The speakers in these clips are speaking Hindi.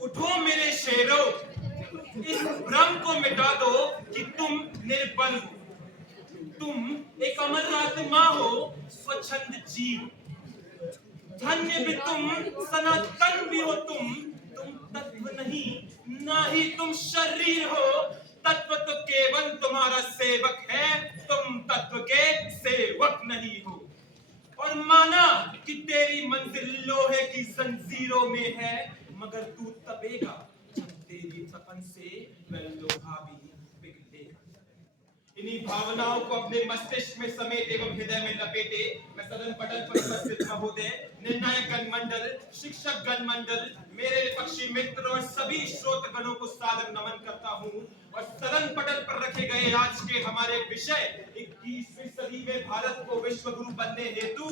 उठो मेरे शेरों, इस भ्रम को मिटा दो कि तुम निर्बल हो। तुम एक अमर आत्मा हो, स्वच्छंद जीव। धन्य भी तुम, सनातन भी हो तुम तत्व नहीं, ना ही तुम शरीर हो। तत्व तो केवल तुम्हारा सेवक है, तुम तत्व के सेवक नहीं हो। और माना कि तेरी मंजिल लोहे की जंजीरों में है, मगर तू तपेगा जब तेरी तपन से वह लोहा भी पिघलेगा। इन्हीं भावनाओं को अपने मस्तिष्क में समेटे एवं हृदय में लपेटे मैं सदन पटल पर उपस्थित महोदय, निर्णायक गणमंडल, शिक्षक गणमंडल, मेरे विपक्षी मित्र और सभी श्रोतगणों को सादर नमन करता हूँ। और सदन पटल पर रखे गए आज के हमारे विषय 21वीं सदी में भारत को विश्व गुरु बनने हेतु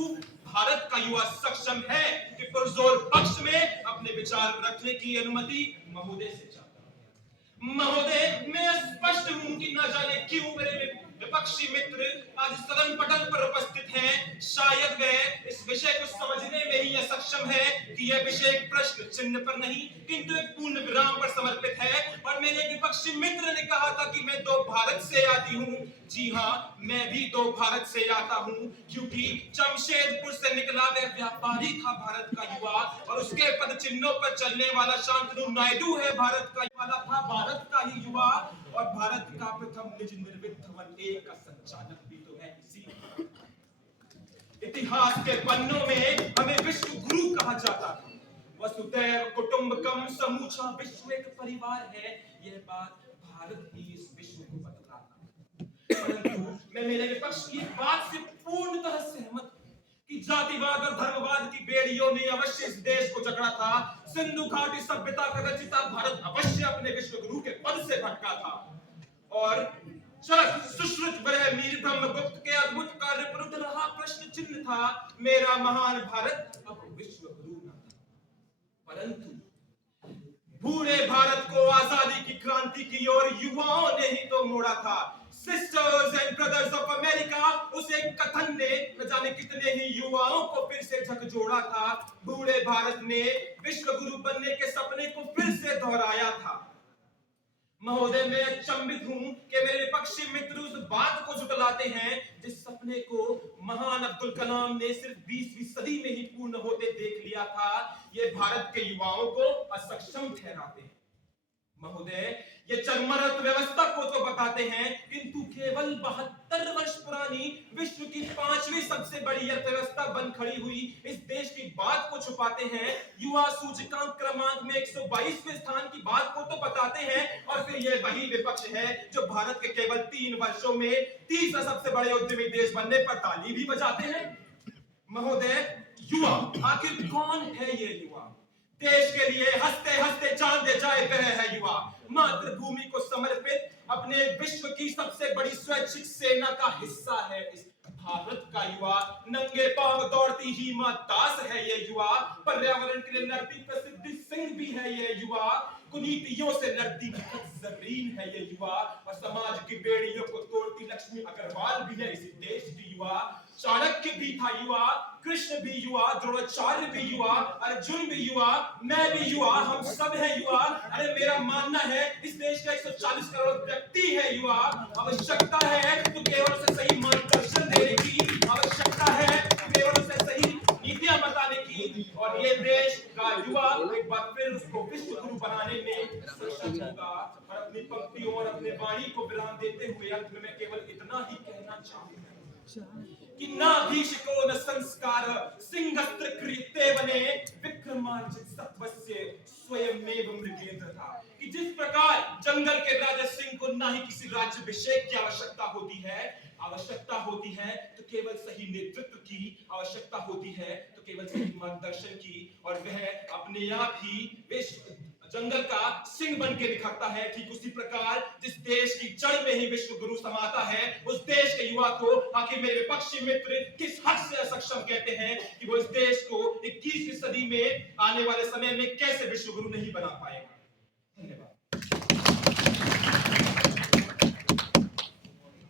भारत का युवा सक्षम है कि पुरजोर पक्ष में अपने विचार रखने की अनुमति महोदय से चाहता हूँ। महोदय, मैं स्पष्ट हूं कि न जाने क्यों मेरे विपक्षी मित्र आज सदन पटल पर उपस्थित हैं। शायद वह इस विषय को समझने में ही सक्षम है कि यह विषय एक प्रश्न चिन्ह पर नहीं किंतु एक पूर्ण विराम पर समर्पित है। और मेरे विपक्षी मित्र ने कहा था कि मैं दो भारत से आती हूँ। जी हाँ, मैं भी दो भारत से आता हूँ, क्योंकि जमशेदपुर से निकला वह व्यापारी था भारत का युवा, और उसके पद चिन्हों पर चलने वाला शांतनु नायडू है भारत का युवा, था भारत का ही युवा। और भारत का प्रथम निज निर्मित भवन एक का संचालक भी तो है इसी। इतिहास के पन्नों में हमें विश्व गुरु कहा जाता था। वसुधैव कुटुंबकम, समूचा विश्व एक परिवार है, यह बात भारत ही इस विश्व को बतलाता। परंतु मैं मेरे विपक्ष की बात से पूर्णतः सहमत हूं कि जातिवाद और धर्मवाद की बेड़ियों ने अवश्य इस देश को जकड़ा था। सिंधु घाटी सभ्यता का रचिता भारत अवश्य अपने विश्व गुरु के पद से भटका था। और चरक सुश्रुत मीर ब्रह्मगुप्त के अद्भुत कार्य पर उठ रहा प्रश्न चिन्ह था मेरा महान भारत अब विश्व गुरु न था। परंतु बूढ़े भारत को आजादी की क्रांति की ओर युवाओं ने ही तो मोड़ा था। Sisters and brothers of America, उस एक कथन ने न जाने कितने ही युवाओं को फिर से झकझोड़ा था। बूढ़े भारत ने विश्व गुरु बनने के सपने को फिर से दोहराया था। महोदय, मैं अचंभित हूं कि मेरे विपक्षी मित्र उस बात को झुठलाते हैं जिस सपने को महान अब्दुल कलाम ने सिर्फ 20वीं सदी में ही पूर्ण होते देख लिया था। ये भारत के युवाओं को असक्षम ठहराते हैं। महोदय, ये चरमरत व्यवस्था को तो बताते हैं, किंतु केवल 72 वर्ष पुरानी विश्व की 5वीं सबसे बड़ी अर्थव्यवस्था बन खड़ी हुई इस देश की बात को छुपाते हैं। युवा सूचकांक क्रमांक में 122वें स्थान की बात को तो बताते हैं, और फिर यह वही विपक्ष है जो भारत के केवल 3 वर्षों में तीसरा सबसे बड़े उद्यमी देश बनने पर ताली भी बजाते हैं। महोदय, युवा आखिर कौन है? ये युवा देश के लिए हंसते हंसते जान दे जाए वह है युवा। मातृभूमि को समर्पित अपने विश्व की सबसे बड़ी स्वैच्छिक सेना का हिस्सा है इस भारत का युवा। नंगे पांव दौड़ती ही मां दास है ये युवा। पर्यावरण के लिए लड़ती प्रसिद्ध सिंह भी है ये युवा। कुनीतियों से लड़ती जरीन है ये युवा। और समाज की बेड़ियों को तोड़ती लक्ष्मी अग्रवाल भी है इसी देश की युवा। चाणक्य भी था युवा, कृष्ण भी युवा, द्रोणाचार्य भी युवा, अर्जुन भी युवा, मैं भी युवा, हम सब है युवा। अरे मेरा मानना है इस देश का 140 करोड़ व्यक्ति है युवा। आवश्यकता है तो केवल उसे सही मार्गदर्शन देने की, आवश्यकता है केवल उसे सही नीतियां बताने की, और ये देश का युवा एक बार फिर उसको विश्व गुरु बनाने में सक्षम होगा। और अपनी पंक्तियों और अपने वाणी को विराम देते हुए अंत में मैं केवल इतना ही कहना चाहूंगा कि नाभीषको न संस्कार सिंहस्त्र क्रियते वने विक्रमार्जित सत्वस्य स्वयमेव मृगेंद्र था। कि जिस प्रकार जंगल के राजा सिंह को ना ही किसी राज्याभिषेक की आवश्यकता होती है तो केवल सही नेतृत्व की आवश्यकता होती है, तो केवल सही मार्गदर्शन की, और वह अपने आप ही जंगल का सिंह बन के निखरता है। ठीक उसी प्रकार जिस देश की जड़ में ही विश्व गुरु समाता है, उस देश के युवा को आखिर मेरे विपक्षी मित्र किस हद से असक्षम कहते हैं कि वो इस देश को 21वीं सदी में आने वाले समय में कैसे विश्व गुरु नहीं बना पाएगा। धन्यवाद।